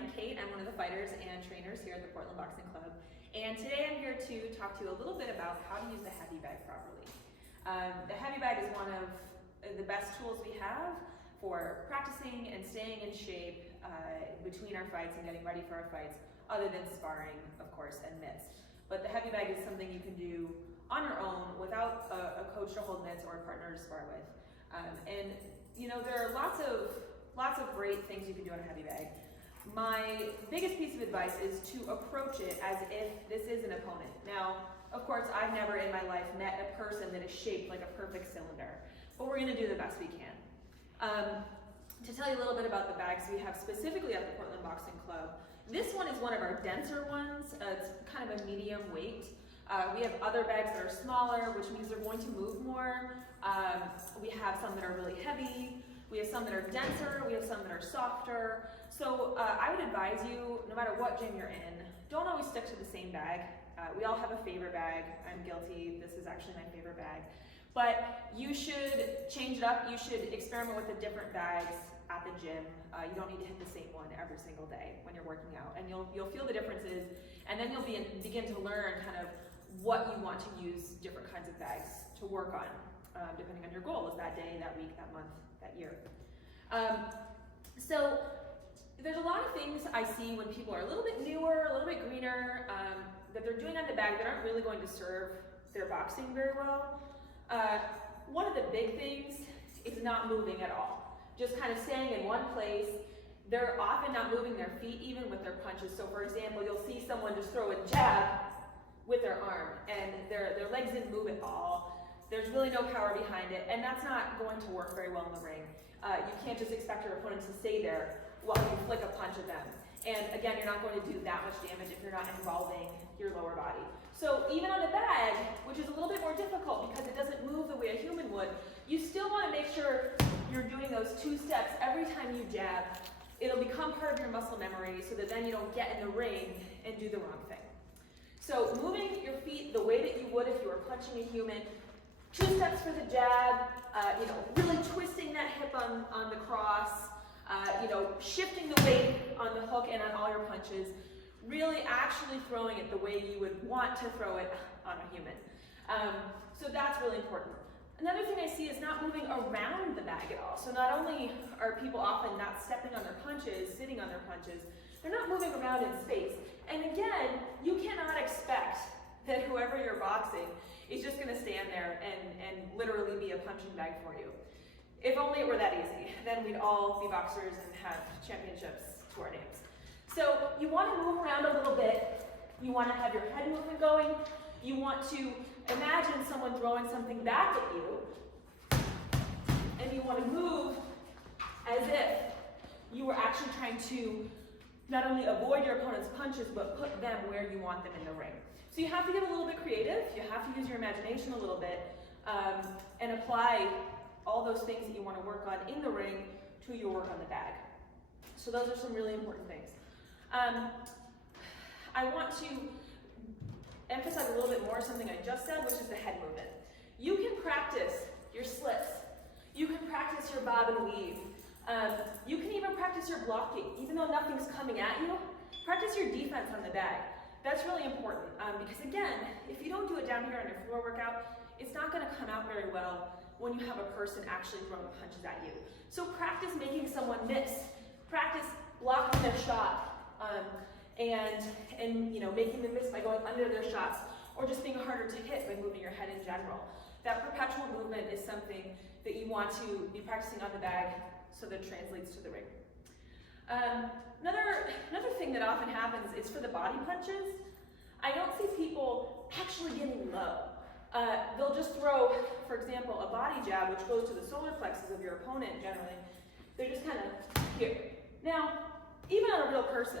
I'm Kate. I'm one of the fighters and trainers here at the Portland Boxing Club. And today I'm here to talk to you a little bit about how to use the heavy bag properly. The heavy bag is one of the best tools we have for practicing and staying in shape between our fights and getting ready for our fights, other than sparring, of course, and mitts. But the heavy bag is something you can do on your own without a coach to hold mitts or a partner to spar with. And you know, there are lots of great things you can do on a heavy bag. My biggest piece of advice is to approach it as if this is an opponent. Now, of course, I've never in my life met a person that is shaped like a perfect cylinder, but we're gonna do the best we can. To tell you a little bit about the bags we have specifically at the Portland Boxing Club, this one is one of our denser ones. It's kind of a medium weight. We have other bags that are smaller, which means they're going to move more. We have some that are really heavy. We have some that are denser. We have some that are softer. So I would advise you, no matter what gym you're in, don't always stick to the same bag. We all have a favorite bag. I'm guilty. This is actually my favorite bag. But you should change it up. You should experiment with the different bags at the gym. You don't need to hit the same one every single day when you're working out. And you'll feel the differences, and then you'll begin to learn kind of what you want to use different kinds of bags to work on, depending on your goal is that day, that week, that month, that year. So there's a lot of things I see when people are a little bit newer, a little bit greener, that they're doing on the bag that aren't really going to serve their boxing very well. One of the big things is not moving at all. Just kind of staying in one place. They're often not moving their feet even with their punches. So for example, you'll see someone just throw a jab with their arm and their legs didn't move at all. There's really no power behind it, and that's not going to work very well in the ring. You can't just expect your opponent to stay there while you flick a punch at them. And again, you're not going to do that much damage if you're not involving your lower body. So even on the bag, which is a little bit more difficult because it doesn't move the way a human would, you still want to make sure you're doing those 2 steps every time you jab. It'll become part of your muscle memory so that then you don't get in the ring and do the wrong thing. So moving your feet the way that you would if you were punching a human, 2 steps for the jab, really twisting that hip on the cross, shifting the weight on the hook and on all your punches, really actually throwing it the way you would want to throw it on a human. So that's really important. Another thing I see is not moving around the bag at all. So not only are people often not stepping on their punches, sitting on their punches, they're not moving around in space. And again, you cannot expect that whoever you're boxing is just gonna stand there and literally be a punching bag for you. If only it were that easy, then we'd all be boxers and have championships to our names. So you wanna move around a little bit. You wanna have your head movement going. You want to imagine someone throwing something back at you, and you wanna move as if you were actually trying to not only avoid your opponent's punches, but put them where you want them in the ring. So you have to get a little bit creative, you have to use your imagination a little bit, and apply all those things that you want to work on in the ring to your work on the bag. So those are some really important things. I want to emphasize a little bit more something I just said, which is the head movement. You can practice your slips, you can practice your bob and weave, you can even practice your blocking. Even though nothing's coming at you, practice your defense on the bag. That's really important because again, if you don't do it down here on your floor workout, it's not gonna come out very well when you have a person actually throwing punches at you. So practice making someone miss. Practice blocking their shot and making them miss by going under their shots or just being harder to hit by moving your head in general. That perpetual movement is something that you want to be practicing on the bag so that it translates to the ring. Another thing that often happens is for the body punches, I don't see people actually getting low. They'll just throw, for example, a body jab, which goes to the solar plexus of your opponent generally. They're just kind of here. Now, even on a real person,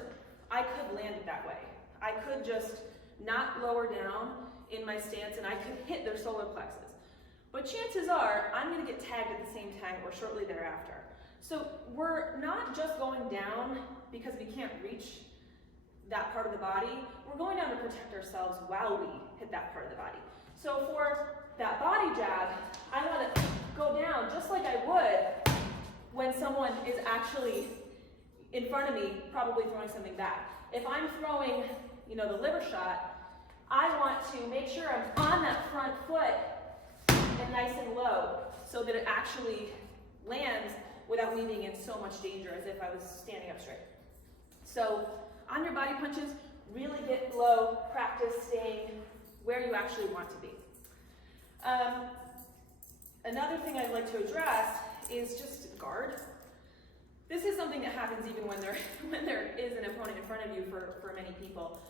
I could land it that way. I could just not lower down in my stance and I could hit their solar plexus. But chances are, I'm gonna get tagged at the same time or shortly thereafter. So we're not just going down because we can't reach that part of the body. We're going down to protect ourselves while we hit that part of the body. So for that body jab, I want to go down just like I would when someone is actually in front of me, probably throwing something back. If I'm throwing, you know, the liver shot, I want to make sure I'm on that front foot and nice and low so that it actually lands without me being in so much danger as if I was standing up straight. So on your body punches, really get low, practice staying where you actually want to be. Another thing I'd like to address is just guard. This is something that happens even when there is an opponent in front of you for many people.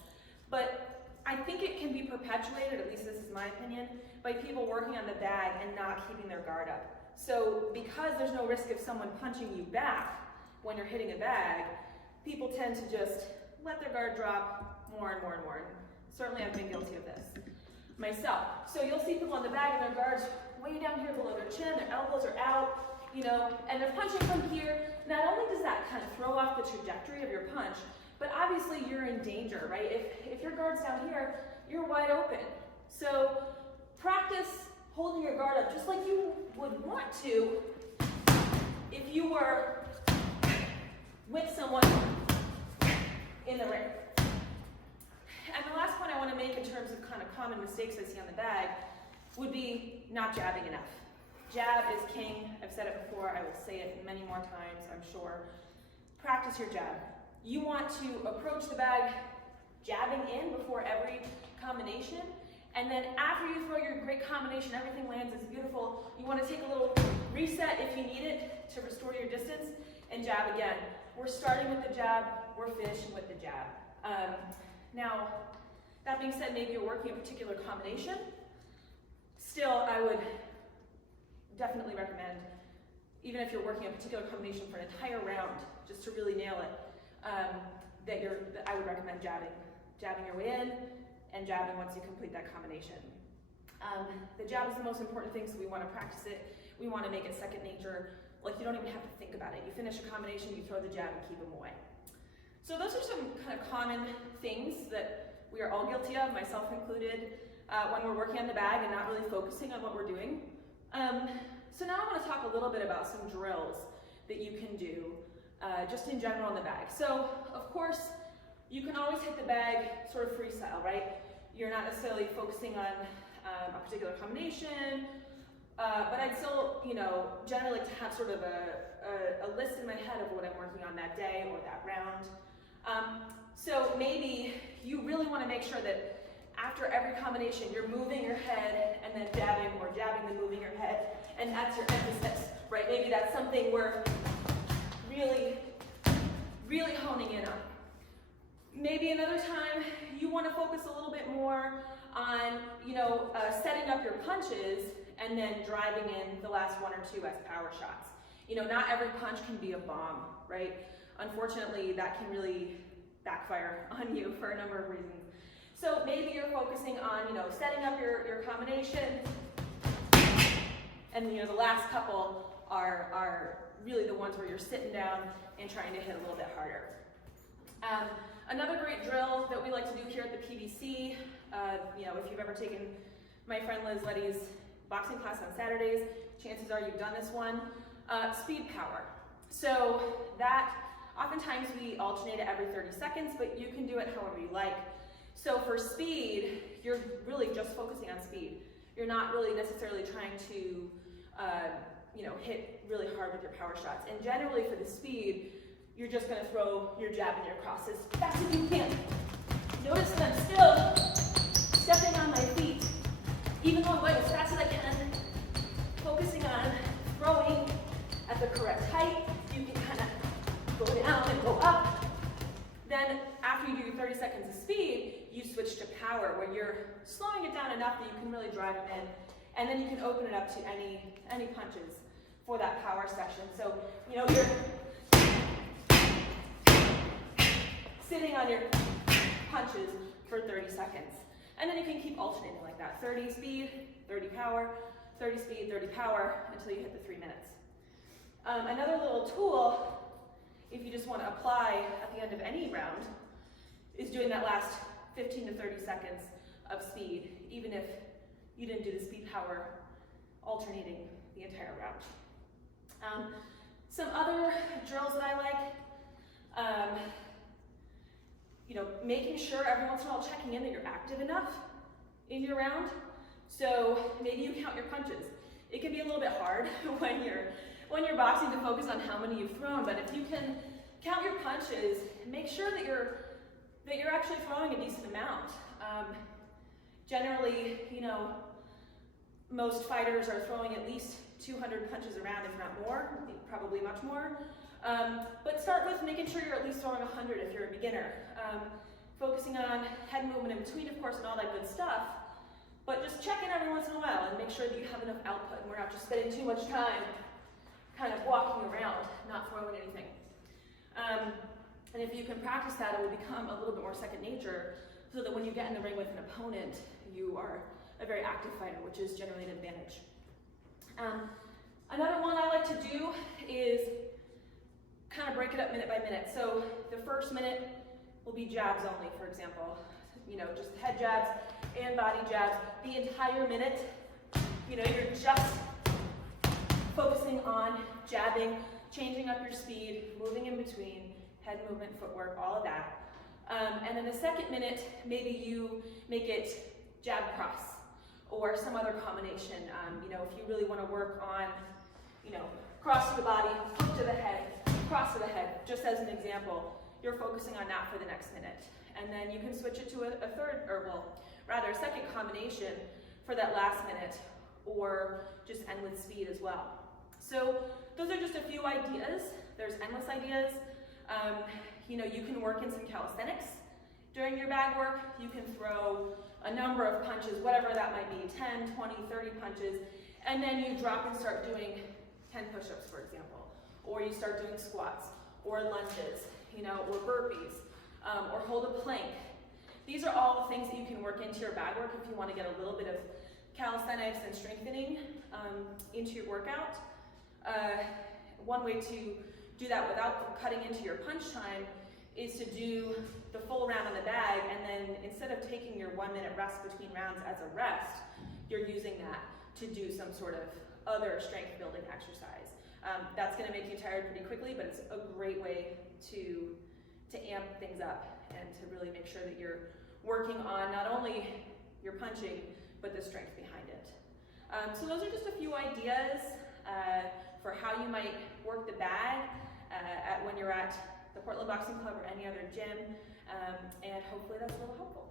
But I think it can be perpetuated, at least this is my opinion, by people working on the bag and not keeping their guard up. So because there's no risk of someone punching you back when you're hitting a bag, people tend to just let their guard drop more and more and more. And certainly I've been guilty of this myself. So you'll see people on the bag and their guards way down here below their chin, their elbows are out, you know, and they're punching from here. Not only does that kind of throw off the trajectory of your punch, but obviously you're in danger, right? If your guard's down here, you're wide open. So practice holding your guard up just like you would want to if you were with someone in the ring. And the last point I want to make in terms of kind of common mistakes I see on the bag would be not jabbing enough. Jab is king. I've said it before. I will say it many more times, I'm sure. Practice your jab. You want to approach the bag jabbing in before every combination, and then after you throw your great combination, everything lands, it's beautiful. You want to take a little reset if you need it to restore your distance and jab again. We're starting with the jab, we're finishing with the jab. Now, that being said, maybe you're working a particular combination. Still, I would definitely recommend, even if you're working a particular combination for an entire round, just to really nail it, that I would recommend jabbing your way in and jabbing once you complete that combination. The jab is the most important thing, so we want to practice it. We want to make it second nature. Like, you don't even have to think about it. You finish a combination, you throw the jab and keep them away. So those are some kind of common things that we are all guilty of, myself included, when we're working on the bag and not really focusing on what we're doing. So now I want to talk a little bit about some drills that you can do just in general on the bag. So, of course, you can always hit the bag sort of freestyle, right? You're not necessarily focusing on a particular combination, but I'd still, you know, generally like to have sort of a list in my head of what I'm working on that day or that round. So maybe you really want to make sure that after every combination, you're moving your head and then jabbing, or jabbing then moving your head, and that's your emphasis, right? Maybe that's something we're really, really honing in on. Maybe another time you want to focus a little bit more on, you know, setting up your punches and then driving in the last one or two as power shots. You know, not every punch can be a bomb, right? Unfortunately, that can really backfire on you for a number of reasons. So maybe you're focusing on, you know, setting up your combination, and, you know, the last couple are really the ones where you're sitting down and trying to hit a little bit harder. Another great drill that we like to do here at the PBC, you know, if you've ever taken my friend Liz Letty's boxing class on Saturdays, chances are you've done this one, speed power. So that, oftentimes we alternate it every 30 seconds, but you can do it however you like. So for speed, you're really just focusing on speed. You're not really necessarily trying to, you know, hit really hard with your power shots. And generally for the speed, you're just going to throw your jab and your cross as fast as you can. Notice that I'm still stepping on my feet, even though I'm going as fast as I can, focusing on throwing at the correct height. You can kind of go down and go up. Then after you do your 30 seconds of speed, you switch to power, where you're slowing it down enough that you can really drive them in. And then you can open it up to any punches for that power session. So, you know, you're sitting on your punches for 30 seconds. And then you can keep alternating like that. 30 speed, 30 power, 30 speed, 30 power, until you hit the 3 minutes. Another little tool, if you just want to apply at the end of any round, is doing that last 15 to 30 seconds of speed, even if you didn't do the speed power alternating the entire round. Some other drills that I like, making sure every once in a while checking in that you're active enough in your round. So maybe you count your punches. It can be a little bit hard when you're boxing to focus on how many you've thrown, but if you can count your punches, make sure that you're actually throwing a decent amount. Generally, most fighters are throwing at least 200 punches around, if not more, probably much more. But start with making sure you're at least throwing 100 if you're a beginner. Focusing on head movement in between, of course, and all that good stuff. But just check in every once in a while and make sure that you have enough output and we're not just spending too much time kind of walking around, not throwing anything. And if you can practice that, it will become a little bit more second nature, so that when you get in the ring with an opponent, you are a very active fighter, which is generally an advantage. Another one I like to do is kind of break it up minute by minute. So the first minute will be jabs only, for example. Just head jabs and body jabs. The entire minute, you're just focusing on jabbing, changing up your speed, moving in between, head movement, footwork, all of that. And then the second minute, maybe you make it jab cross or some other combination. If you really want to work on, cross to the body, hook to the head, cross to the head, just as an example, you're focusing on that for the next minute. And then you can switch it to a second combination for that last minute, or just end with speed as well. So those are just a few ideas. There's endless ideas. You can work in some calisthenics during your bag work. You can throw a number of punches, whatever that might be, 10, 20, 30 punches, and then you drop and start doing 10 push-ups, for example, or you start doing squats, or lunges, or burpees, or hold a plank. These are all things that you can work into your bag work if you want to get a little bit of calisthenics and strengthening into your workout. One way to do that without cutting into your punch time is to do the full round on the bag, and then instead of taking your 1 minute rest between rounds as a rest, you're using that to do some sort of other strength building exercise. That's going to make you tired pretty quickly, but it's a great way to amp things up and to really make sure that you're working on not only your punching, but the strength behind it. So those are just a few ideas for how you might work the bag when you're at the Portland Boxing Club or any other gym, and hopefully that's a little helpful.